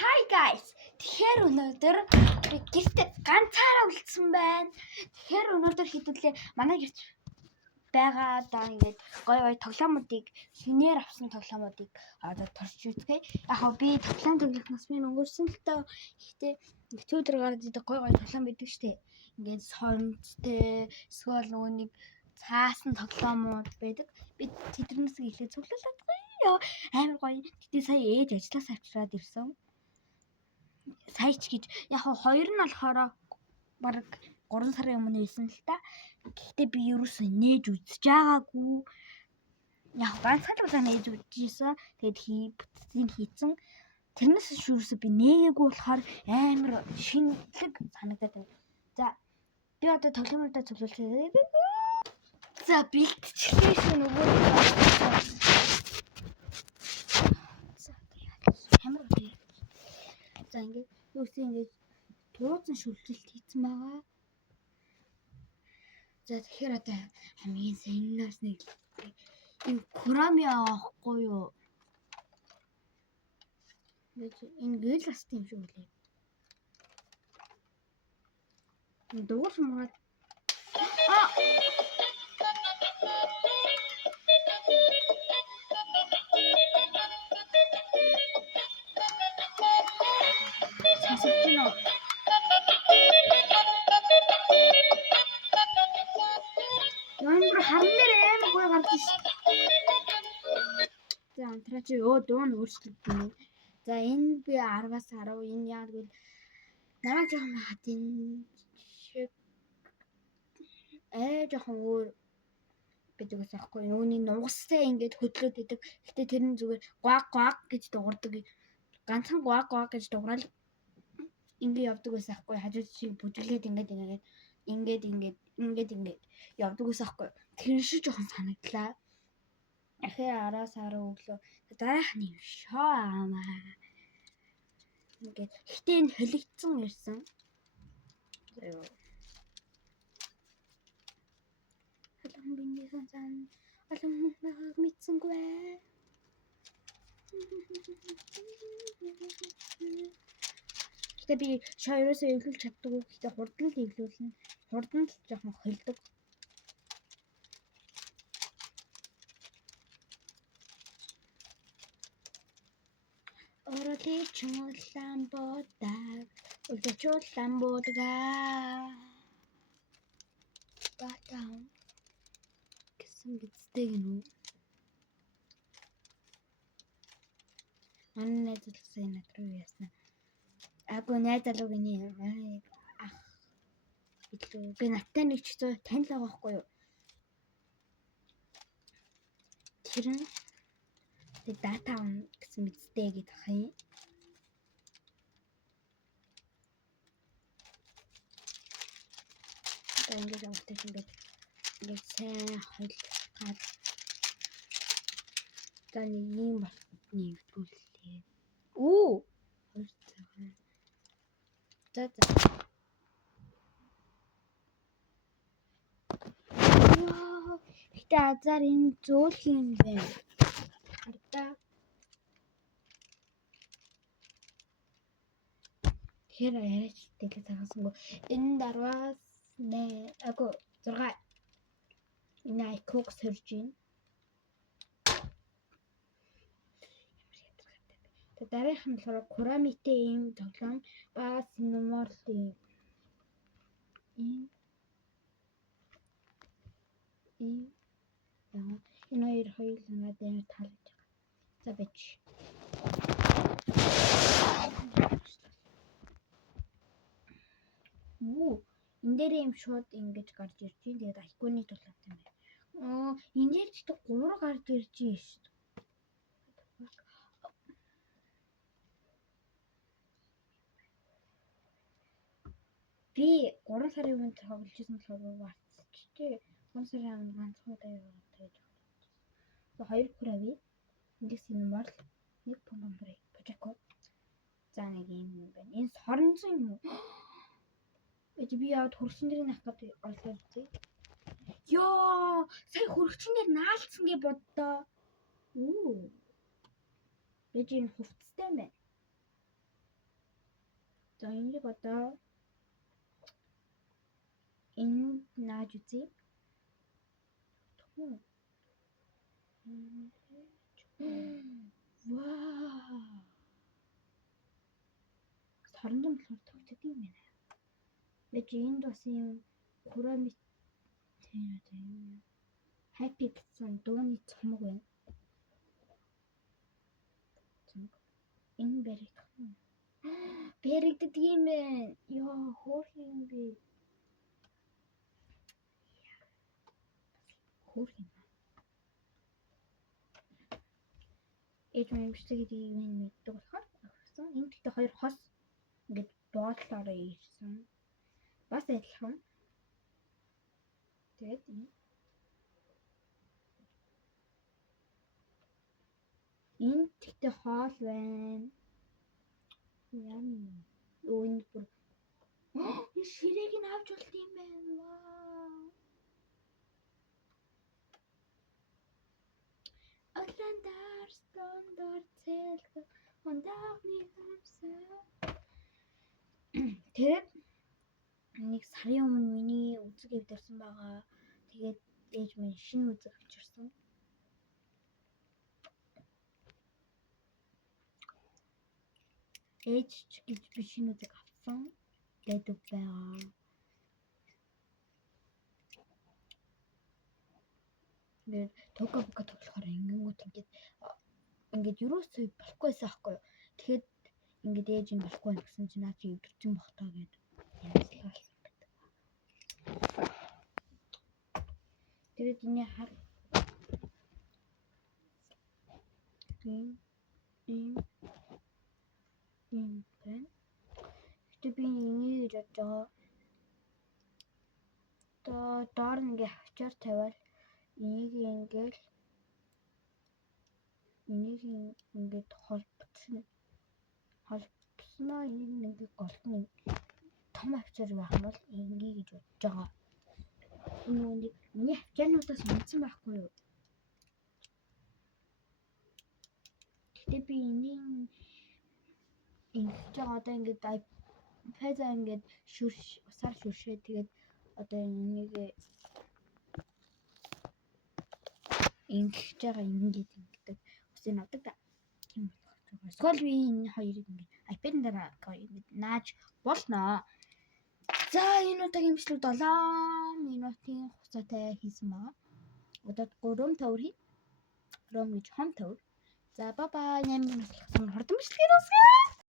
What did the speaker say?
Hi guys. Тэгэхээр өнөөдөр би гэртээ ганцаараа үлдсэн байна. Тэгэхээр өнөөдөр хэдүүлээ манай гэрт байгаа одоо ингээд гой тоглоомуудыг хинээр авсан тоглоомуудыг одоо турш үзье. Яг би тоглоом тоглохноос минь өнгөрсөн л тоо. Гэхдээ өдөр гараад идэг гой тоглоом байдаг штэ. Ингээд сонцтэй эсвэл нөгөөнийг цаасан тоглоомууд байдаг. Би тэднээс ихлэ цуглуулдаг. Амар гоё. Тэгтээ сая ээж ажлаас авчираад ирсэн. Сая ч гэж яг хоёр нь болохоор баг 3 сарын өмнө байсан л та. Гэхдээ би ерөөсөө нээж үзэж байгаагүй. Яг ганцхан л нээж үзчихсэн. Тэгээд бүтцийг хийцэн. Тэрнээс шүүрсээ би нээгээгүй болохоор амар шинэлэг санагдаад байна. За би одоо тоглоомуудаа цуглуулчихъя. За бэлтчихлээ шүү нөгөө. Амар гоё. За ингээд юусэн ингээд дууцсан шүлжилт хийцэн байгаа. За тэгэхээр одоо хамгийн сэннээс нэг энэ Kurami аахгүй юу? Энэ гэл бас тийм шүү лээ. Дуурч маад Сасчино. Ямар харнэр аим гой гардаг шүү. За антраач дуу нь өөрчлөгдөнө. За энэ би 10-аас 10 энэ яа гэвэл намайг жоохон хат энэ шиг жоохон өөр гэдэг ус аахгүй. Үүний нугастай ингээд хөдлөөд идэг. Гэтэ тэр нь зүгээр гуаг гэж дуурдаг. Ганцхан гуаг гэж дуурал ингээд явдаг ус аахгүй. Хажууд шиг бүжиглээд ингээд явдаг ус аахгүй. Тэр шиг жоохон санагдлаа. Ахаа араас араа өглөө дараах нь юм шоо амаа. Ингээд гэтээ энэ холигдсон ирсэн. Халам биний сан алам мэдсэнгүй. Гэтээ би шоёроос эвлүүлж чаддаггүй. Гэтээ хурдан л эвлүүлнэ. Хурдан л жоохон холдог. Оролцож чуулсан бодаг. Улчуулсан бодгаа. Батаа. Гэсэн бицтэй гинүү. Манай найзлсан натруу ясна. Агуу найзалуу гинэ. Ах. Идлээ. Би наттай нэг ч зөө танил байгаа байхгүй юу? Тэр нь дата гэсэн бицтэй гэдэг хай. Ингээд амттай ингээд сайн хойлгаад за нэг юм болтны өвдүүлээ. Оо 2 цагаан. За. Вау. Гэтэ азар энэ зөөлх юм байна. Хардаа. Тэгэхээр яриач тэлээ цагаасангүй. Энэ дарваас нэ агуу 6 энэ айког сорж байна. Дараах нь болохоор Kurami-тэй ийм тоглоом бас Nomorly энэ хоёр хоёулаа дээр таалж байгаа. За бич. Энэ дээр юм шууд ингэж гарч ирж байна. Тэгээд айконы тоглоомтой юм байна. Энэ дээр ч 3 гарч ирж байна шүү дээ. Би 3 сарын өмнө тоглож байсан болохоор ватчтэй 3 сарын өмнө ганцхан удаа яваад байж байгаа. Хоёр Kurami, эндээс энэ бол нэг Pomambray, Pojako. За нэг юм байна. Энэ соронзон юм уу? Би яад хөрчин дээр нах гэдэг олдоо үзье. Ёо, сая хөрчин дээр наалцсан гэж боддоо. Энэ хувцастай байна. За энийг одоо энэ нааж үзье. Вау. Сарнам болохоор тогтдог юм байна. Гэж энд бас юм хурамит тийм happy гэсэн дууны цомог байна. Энэ баригддаг юм байна. Йоо хөөх юм би. Хөөх юм. Ээж минь бичдэг гэдэг юм мэддэг болохоор авсан. Энд гэхдээ хоёр хос ингээд боодлоороо ирсэн. Бас адилхан. Тэгээд энэ тэгтээ хоол байна. Яам. Өөнд бүр энэ ширээг нь авч болт юм байна. Вау. Атлантар стандарт цэлг хондагны хамсаа. Тэгээд нэг сарын өмнө миний үзэг эвдэрсэн байгаа. Тэгээд ээж минь шинэ үзэг авчирсан. Ээж гэж би шинэ үзэг авсан. Тэгээд байгаа. Тэгээд тока тоглохоор ингэнгүүт ингээд юусоо болохгүйсэн аахгүй юу. Тэгэхэд ингээд ээж нь болохгүй гэсэн чинь наа чи эвдэрсэн бах таа гэд ярьсан. Тэгээд энэ хар ийм байна. Гэтэ би энийг яаж байгаа. Доор ингээ хавчаар тавиал энийг ингээд холбосноо энийг ингээ голтно том хавчаар байх юм бол ингээ гэж бодож байгаа. Энэ миний хавчаануудаас мэдсэн байхгүй юу? Гэтэ би энийг ингэж одоо ингээд фаза ингээд усаар шүршээ тэгээд одоо энийг ингэж байгаа ингээд усын авдаг та. Тийм болох байгаа. Эсвэл би энэ хоёрыг ингээд iPad-ын дараа ингээд нааж болно. За энэ удаагийн бичлэг 7 минутын хугацаатай хийсэн байгаа. Одоо 3 товр хий. From гэж хом товр. За бай бай 8 минут болсон хурдан бичлэгээр үсгээ.